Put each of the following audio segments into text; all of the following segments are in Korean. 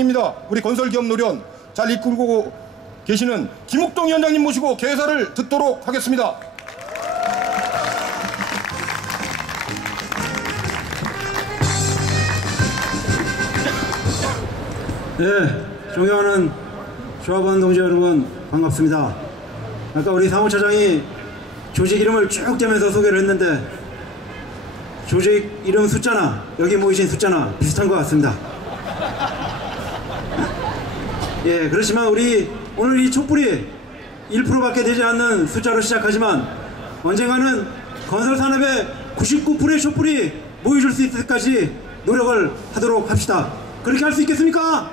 입니다. 우리 건설기업 노련 잘 이끌고 계시는 김욱동 위원장님 모시고 개사를 듣도록 하겠습니다. 네, 존경하는 조합원 동지 여러분 반갑습니다. 아까 우리 사무처장이 조직 이름을 쭉 대면서 소개를 했는데 조직 이름 숫자나 여기 모이신 숫자나 비슷한 것 같습니다. 예, 그렇지만 우리 오늘 이 촛불이 1%밖에 되지 않는 숫자로 시작하지만 언젠가는 건설산업의 99%의 촛불이 모여줄 수 있을 때까지 노력을 하도록 합시다. 그렇게 할 수 있겠습니까?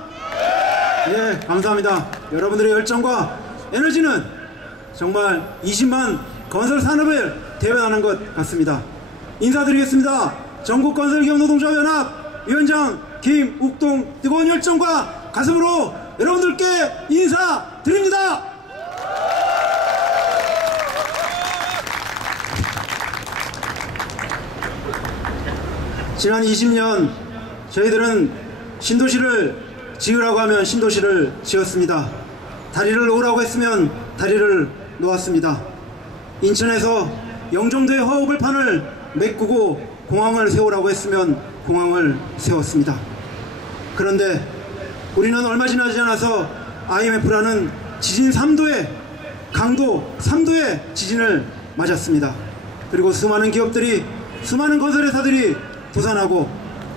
예, 감사합니다. 여러분들의 열정과 에너지는 정말 20만 건설산업을 대변하는 것 같습니다. 인사드리겠습니다. 전국건설기업 노동조합연합 위원장 김욱동 뜨거운 열정과 가슴으로 여러분들께 인사드립니다. 지난 20년 저희들은 신도시를 지으라고 하면 신도시를 지었습니다. 다리를 놓으라고 했으면 다리를 놓았습니다. 인천에서 영종도의 화호불판을 메꾸고 공항을 세우라고 했으면 공항을 세웠습니다. 그런데 우리는 얼마 지나지 않아서 IMF라는 지진 3도의 강도 3도의 지진을 맞았습니다. 그리고 수많은 기업들이 수많은 건설회사들이 도산하고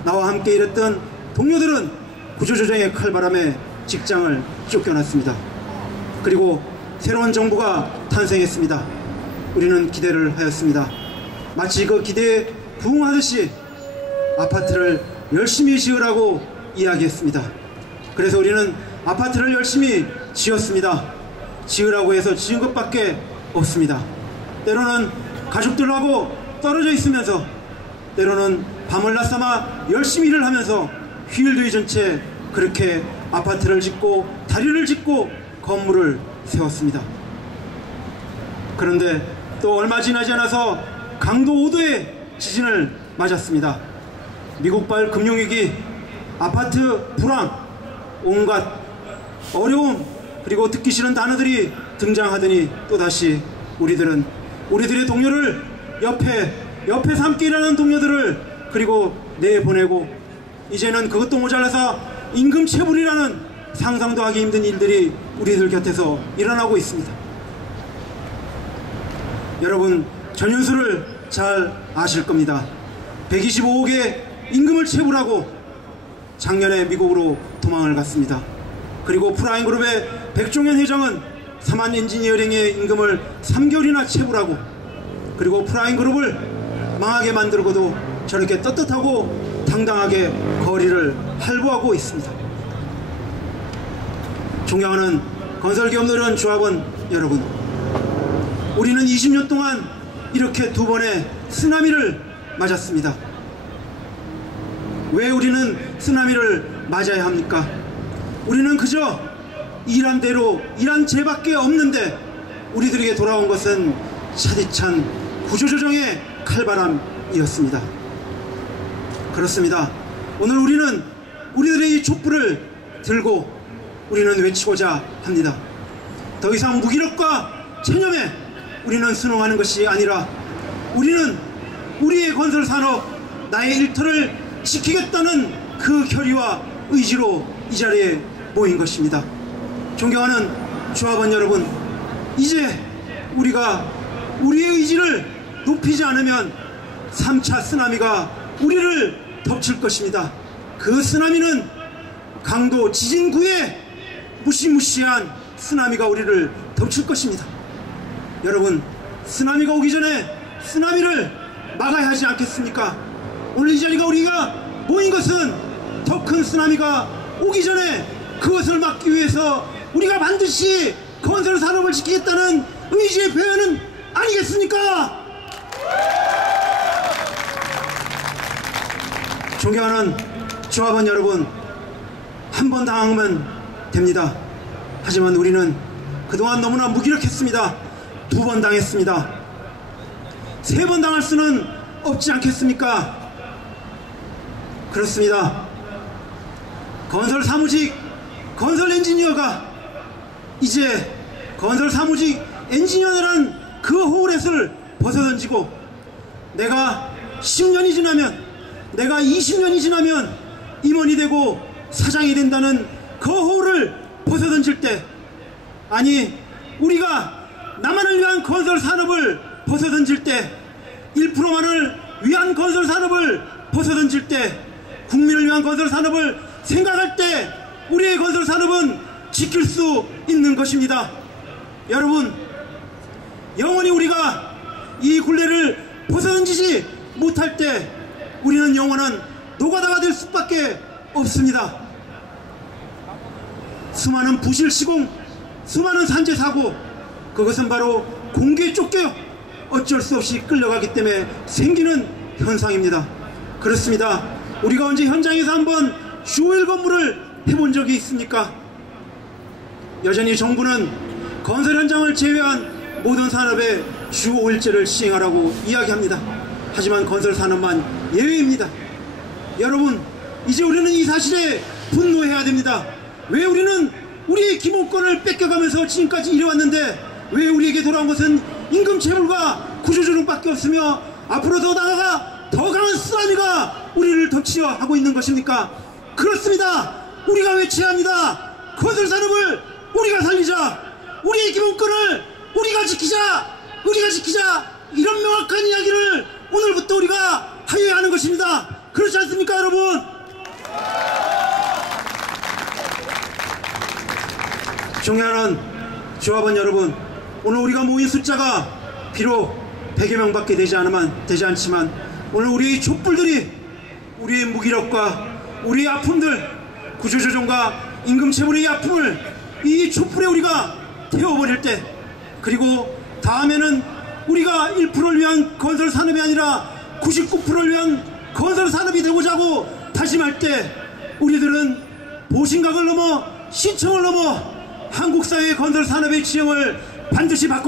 나와 함께 일했던 동료들은 구조조정의 칼바람에 직장을 쫓겨났습니다. 그리고 새로운 정부가 탄생했습니다. 우리는 기대를 하였습니다. 마치 그 기대에 부응하듯이 아파트를 열심히 지으라고 이야기했습니다. 그래서 우리는 아파트를 열심히 지었습니다. 지으라고 해서 지은 것밖에 없습니다. 때로는 가족들하고 떨어져 있으면서 때로는 밤을 낮삼아 열심히 일을 하면서 휴일도 잊은 채 그렇게 아파트를 짓고 다리를 짓고 건물을 세웠습니다. 그런데 또 얼마 지나지 않아서 강도 5도의 지진을 맞았습니다. 미국발 금융위기, 아파트 불황, 온갖 어려움 그리고 듣기 싫은 단어들이 등장하더니 또다시 우리들의 동료를 옆에 함께 일하는 동료들을 그리고 내보내고 이제는 그것도 모자라서 임금 체불이라는 상상도 하기 힘든 일들이 우리들 곁에서 일어나고 있습니다. 여러분 전윤수를 잘 아실 겁니다. 125억의 임금을 체불하고 작년에 미국으로 도망을 갔습니다. 그리고 프라임그룹의 백종현 회장은 사만 엔지니어링의 임금을 3개월이나 체불하고 그리고 프라임그룹을 망하게 만들고도 저렇게 떳떳하고 당당하게 거리를 활보하고 있습니다. 존경하는 건설기업 노련 조합원 여러분, 우리는 20년 동안 이렇게 2번의 쓰나미를 맞았습니다. 왜 우리는 쓰나미를 맞아야 합니까? 우리는 그저 일한 대로 일한 죄밖에 없는데 우리들에게 돌아온 것은 차디찬 구조조정의 칼바람이었습니다. 그렇습니다. 오늘 우리는 우리들의 이 촛불을 들고 우리는 외치고자 합니다. 더 이상 무기력과 체념에 우리는 순응하는 것이 아니라 우리는 우리의 건설산업 나의 일터를 지키겠다는 그 결의와 의지로 이 자리에 모인 것입니다. 존경하는 조합원 여러분, 이제 우리가 우리의 의지를 높이지 않으면 3차 쓰나미가 우리를 덮칠 것입니다. 그 쓰나미는 강도 지진9의 무시무시한 쓰나미가 우리를 덮칠 것입니다. 여러분, 쓰나미가 오기 전에 쓰나미를 막아야 하지 않겠습니까? 오늘 이 자리가 우리가 모인 것은 더 큰 쓰나미가 오기 전에 그것을 막기 위해서 우리가 반드시 건설 산업을 지키겠다는 의지의 표현은 아니겠습니까? 존경하는 조합원 여러분, 한 번 당하면 됩니다. 하지만 우리는 그동안 너무나 무기력했습니다. 2번 당했습니다. 3번 당할 수는 없지 않겠습니까? 그렇습니다. 건설 사무직 건설 엔지니어가 이제 건설 사무직 엔지니어라는 그 호울에서를 벗어던지고 내가 10년이 지나면, 내가 20년이 지나면 임원이 되고 사장이 된다는 그 호울을 벗어던질 때, 아니 우리가 나만을 위한 건설 산업을 벗어던질 때, 1%만을 위한 건설 산업을 벗어던질 때, 국민을 위한 건설 산업을 생각할 때 우리의 건설 산업은 지킬 수 있는 것입니다. 여러분, 영원히 우리가 이 굴레를 벗어던지지 못할 때 우리는 영원한 노가다가 될 수밖에 없습니다. 수많은 부실 시공, 수많은 산재 사고, 그것은 바로 공기에 쫓겨 어쩔 수 없이 끌려가기 때문에 생기는 현상입니다. 그렇습니다. 우리가 언제 현장에서 한번 주 5일 근무를 해본 적이 있습니까? 여전히 정부는 건설 현장을 제외한 모든 산업에 주 5일제를 시행하라고 이야기합니다. 하지만 건설 산업만 예외입니다. 여러분, 이제 우리는 이 사실에 분노해야 됩니다. 왜 우리는 우리의 기본권을 뺏겨가면서 지금까지 이래왔는데 왜 우리에게 돌아온 것은 임금 체불과 구조조정밖에 없으며 앞으로 더 나아가 더 강한 쓰나미가 우리를 덮치려 하고 있는 것입니까? 그렇습니다. 우리가 외쳐야 합니다. 건설 산업을 우리가 살리자, 우리의 기본권을 우리가 지키자, 우리가 지키자, 이런 명확한 이야기를 오늘부터 우리가 하여야 하는 것입니다. 그렇지 않습니까, 여러분? 존경하는 조합원 여러분, 오늘 우리가 모인 숫자가 비록 100여 명밖에 되지 않지만 오늘 우리의 촛불들이 우리의 무기력과 우리의 아픔들, 구조조정과 임금체불의 아픔을 이 촛불에 우리가 태워버릴 때, 그리고 다음에는 우리가 1%를 위한 건설 산업이 아니라 99%를 위한 건설 산업이 되고자 하고 다짐할 때 우리들은 보신각을 넘어 시청을 넘어 한국 사회의 건설 산업의 지형을 반드시 바꿔